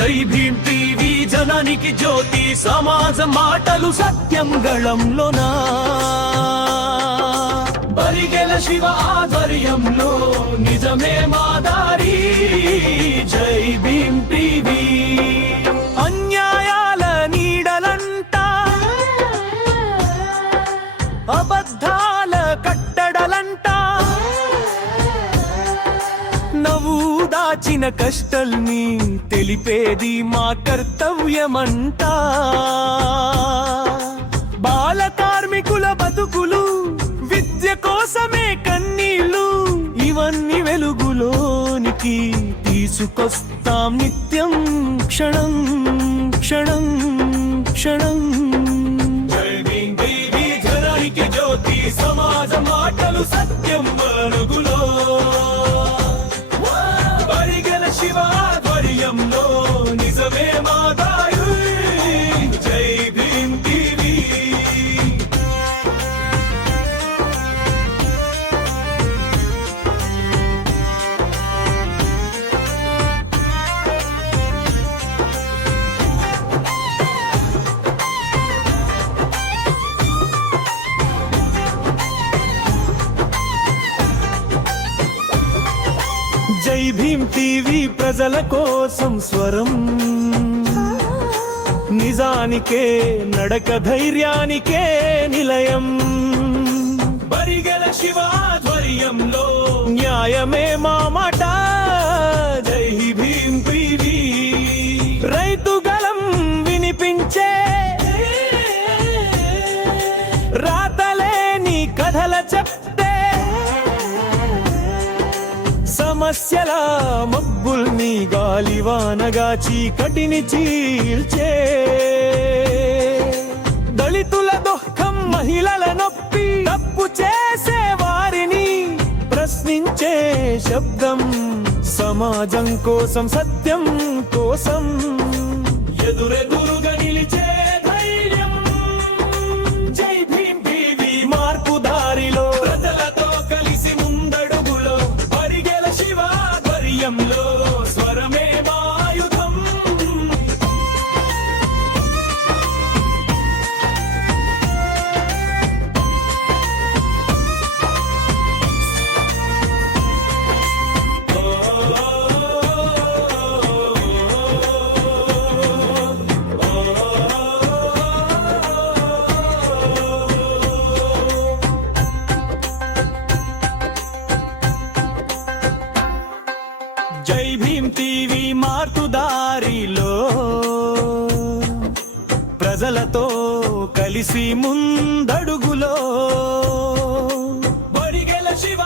జై భీమ్ టీవీ జనానికి జ్యోతి సమాజ మాటలు సత్యం గళంలోనా బరిగెల శివ ఆధ్వర్యంలో నిజమే మాదారి జై భీమ్ టీవీ అన్యాయాల నీడలంట అబద్ధాల కట్టడలంట నవ్వు దాచిన కష్టల్ని తెలిపేది మా కర్తవ్యమంట బాల కార్మికుల బతుకులు విద్య కోసమే కన్నీళ్ళు ఇవన్నీ వెలుగులోనికి తీసుకొస్తాం నిత్యం క్షణం క్షణం క్షణం జనానికి జ్యోతి సమాజ మాటలు సత్యం మరుగులో బరిగెల శివ ఆధ్వర్యంలో నిజమే మాదారు జై భీమ్ టీవీ జై భీమ్ టీవీ ప్రజల కోసం స్వరం నిజానికే నడక ధైర్యానికే నిలయం బరిగెల శివ ఆధ్వర్యంలో న్యాయమే మా మాట జై భీమ్ టీవీ రైతు గళం వినిపించే రాతలేని కథల చెప్తే సమస్యల మబ్బుల్ని గాలివానగా చీకటిని చీల్చే దళితుల దుఃఖం మహిళల నొప్పి తప్పు చేసే వారిని ప్రశ్నించే శబ్దం సమాజం కోసం సత్యం కోసం ఎదురెదురుగా నిలిచే ధైర్యం జై భీమ్ టీవీ మార్పు దారిలో ప్రజలతో కలిసి ముందడుగులో బరిగెల శివ ఆధ్వర్యంలో స్వరమే మాయుధం జై భీమ్ టీవీ మార్పుదారిలో ప్రజలతో కలిసి ముందడుగులో బరిగెల శివ